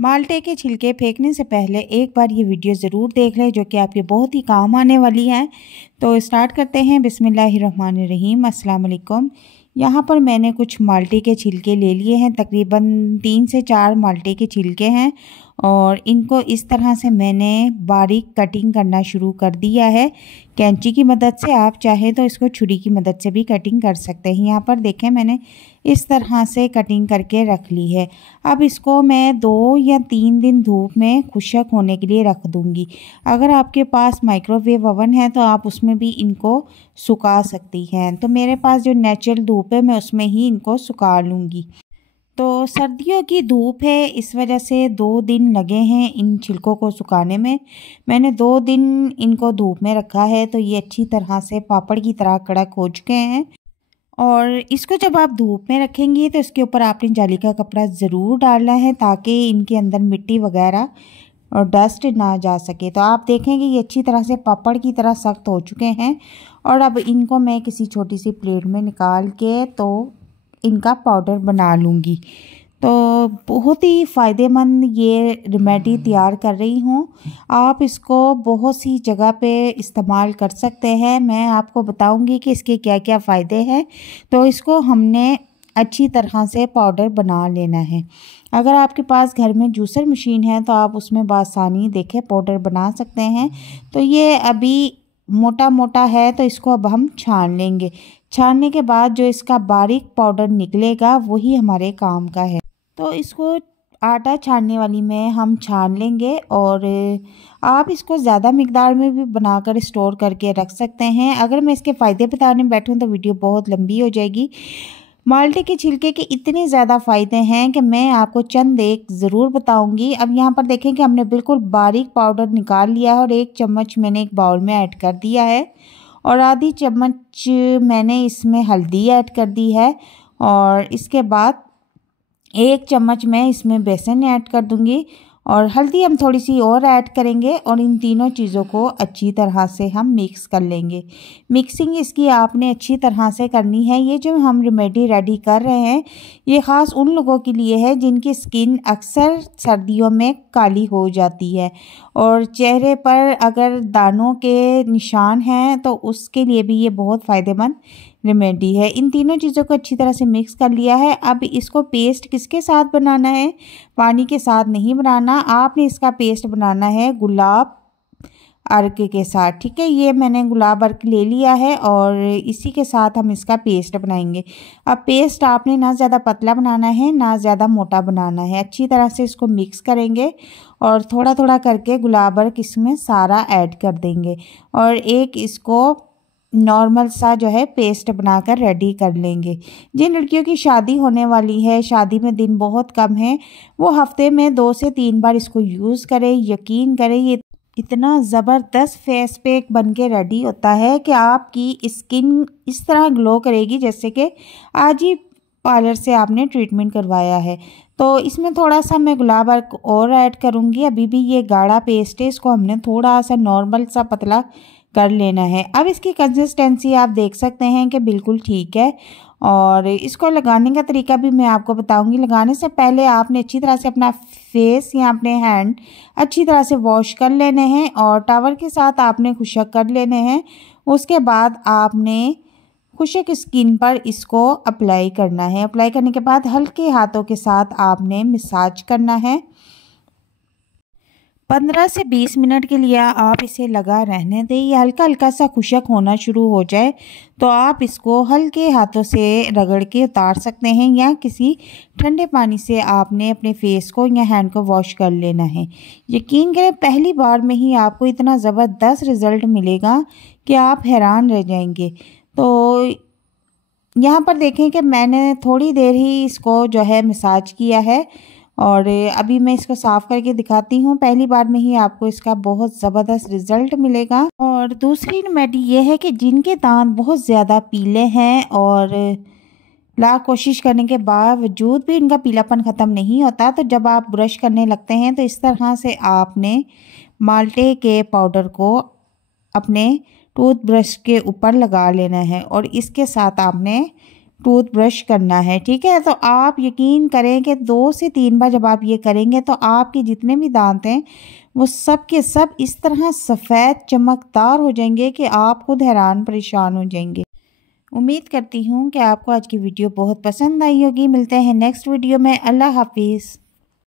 माल्टे के छिलके फेंकने से पहले एक बार ये वीडियो ज़रूर देख लें, जो कि आपके बहुत ही काम आने वाली है। तो स्टार्ट करते हैं। बिस्मिल्लाहिर्रहमानिर्रहीम। अस्सलाम वालेकुम। यहाँ पर मैंने कुछ माल्टे के छिलके ले लिए हैं, तकरीबन 3 से 4 माल्टे के छिलके हैं और इनको इस तरह से मैंने बारीक कटिंग करना शुरू कर दिया है कैंची की मदद से। आप चाहें तो इसको छुरी की मदद से भी कटिंग कर सकते हैं। यहाँ पर देखें, मैंने इस तरह से कटिंग करके रख ली है। अब इसको मैं 2 या 3 दिन धूप में खुश्क होने के लिए रख दूँगी। अगर आपके पास माइक्रोवेव ओवन है तो आप उसमें भी इनको सुखा सकती हैं। तो मेरे पास जो नेचुरल धूप है, मैं उसमें ही इनको सुखा लूँगी। तो सर्दियों की धूप है, इस वजह से 2 दिन लगे हैं इन छिलकों को सुखाने में। मैंने 2 दिन इनको धूप में रखा है, तो ये अच्छी तरह से पापड़ की तरह कड़क हो चुके हैं। और इसको जब आप धूप में रखेंगी तो इसके ऊपर आपने जाली का कपड़ा ज़रूर डालना है, ताकि इनके अंदर मिट्टी वगैरह और डस्ट ना जा सके। तो आप देखेंगे ये अच्छी तरह से पापड़ की तरह सख्त हो चुके हैं। और अब इनको मैं किसी छोटी सी प्लेट में निकाल के तो इनका पाउडर बना लूँगी। तो बहुत ही फ़ायदेमंद ये रेमेडी तैयार कर रही हूँ। आप इसको बहुत सी जगह पे इस्तेमाल कर सकते हैं। मैं आपको बताऊँगी कि इसके क्या क्या फ़ायदे हैं। तो इसको हमने अच्छी तरह से पाउडर बना लेना है। अगर आपके पास घर में जूसर मशीन है तो आप उसमें बासानी देखें पाउडर बना सकते हैं। तो ये अभी मोटा मोटा है, तो इसको अब हम छान लेंगे। छानने के बाद जो इसका बारीक पाउडर निकलेगा वही हमारे काम का है। तो इसको आटा छानने वाली में हम छान लेंगे और आप इसको ज़्यादा मिकदार में भी बनाकर स्टोर करके रख सकते हैं। अगर मैं इसके फ़ायदे बताने बैठूं तो वीडियो बहुत लंबी हो जाएगी। माल्टे के छिलके के इतने ज़्यादा फ़ायदे हैं कि मैं आपको चंद एक ज़रूर बताऊंगी। अब यहाँ पर देखें कि हमने बिल्कुल बारीक पाउडर निकाल लिया है और 1 चम्मच मैंने एक बाउल में ऐड कर दिया है और आधी चम्मच मैंने इसमें हल्दी ऐड कर दी है और इसके बाद 1 चम्मच मैं इसमें बेसन ऐड कर दूंगी और हल्दी हम थोड़ी सी और ऐड करेंगे और इन तीनों चीज़ों को अच्छी तरह से हम मिक्स कर लेंगे। मिक्सिंग इसकी आपने अच्छी तरह से करनी है। ये जो हम रेमेडी रेडी कर रहे हैं ये ख़ास उन लोगों के लिए है जिनकी स्किन अक्सर सर्दियों में काली हो जाती है और चेहरे पर अगर दानों के निशान हैं तो उसके लिए भी ये बहुत फ़ायदेमंद रेमेडी है। इन तीनों चीज़ों को अच्छी तरह से मिक्स कर लिया है। अब इसको पेस्ट किसके साथ बनाना है? पानी के साथ नहीं बनाना, आपने इसका पेस्ट बनाना है गुलाब अर्क के साथ। ठीक है, ये मैंने गुलाब अर्क ले लिया है और इसी के साथ हम इसका पेस्ट बनाएंगे। अब पेस्ट आपने ना ज़्यादा पतला बनाना है ना ज़्यादा मोटा बनाना है। अच्छी तरह से इसको मिक्स करेंगे और थोड़ा थोड़ा करके गुलाब अर्क इसमें सारा ऐड कर देंगे और एक इसको नॉर्मल सा जो है पेस्ट बनाकर रेडी कर लेंगे। जिन लड़कियों की शादी होने वाली है, शादी में दिन बहुत कम है, वो हफ्ते में 2 से 3 बार इसको यूज़ करें। यकीन करें ये इतना ज़बरदस्त फेस पैक बन के रेडी होता है कि आपकी स्किन इस तरह ग्लो करेगी जैसे कि आज ही पार्लर से आपने ट्रीटमेंट करवाया है। तो इसमें थोड़ा सा मैं गुलाब अर्क और ऐड करूँगी। अभी भी ये गाढ़ा पेस्ट है, इसको हमने थोड़ा सा नॉर्मल सा पतला कर लेना है। अब इसकी कंसिस्टेंसी आप देख सकते हैं कि बिल्कुल ठीक है और इसको लगाने का तरीका भी मैं आपको बताऊंगी। लगाने से पहले आपने अच्छी तरह से अपना फेस या अपने हैंड अच्छी तरह से वॉश कर लेने हैं और टॉवल के साथ आपने खुश्क कर लेने हैं। उसके बाद आपने खुश्क स्किन पर इसको अप्लाई करना है। अप्लाई करने के बाद हल्के हाथों के साथ आपने मसाज करना है। 15 से 20 मिनट के लिए आप इसे लगा रहने दें। ये हल्का हल्का सा खुश्क होना शुरू हो जाए तो आप इसको हल्के हाथों से रगड़ के उतार सकते हैं या किसी ठंडे पानी से आपने अपने फेस को या हैंड को वॉश कर लेना है। यकीन करें पहली बार में ही आपको इतना ज़बरदस्त रिज़ल्ट मिलेगा कि आप हैरान रह जाएंगे। तो यहाँ पर देखें कि मैंने थोड़ी देर ही इसको जो है मसाज किया है और अभी मैं इसको साफ़ करके दिखाती हूँ। पहली बार में ही आपको इसका बहुत ज़बरदस्त रिज़ल्ट मिलेगा। और दूसरी रेमेडी ये है कि जिनके दांत बहुत ज़्यादा पीले हैं और लाख कोशिश करने के बावजूद भी इनका पीलापन ख़त्म नहीं होता, तो जब आप ब्रश करने लगते हैं तो इस तरह से आपने माल्टे के पाउडर को अपने टूथब्रश के ऊपर लगा लेना है और इसके साथ आपने टूथ ब्रश करना है। ठीक है, तो आप यकीन करें कि 2 से 3 बार जब आप ये करेंगे तो आपके जितने भी दांत हैं वो सब के सब इस तरह सफ़ेद चमकदार हो जाएंगे कि आप खुद हैरान परेशान हो जाएंगे। उम्मीद करती हूँ कि आपको आज की वीडियो बहुत पसंद आई होगी। मिलते हैं नेक्स्ट वीडियो में। अल्लाह हाफिज़।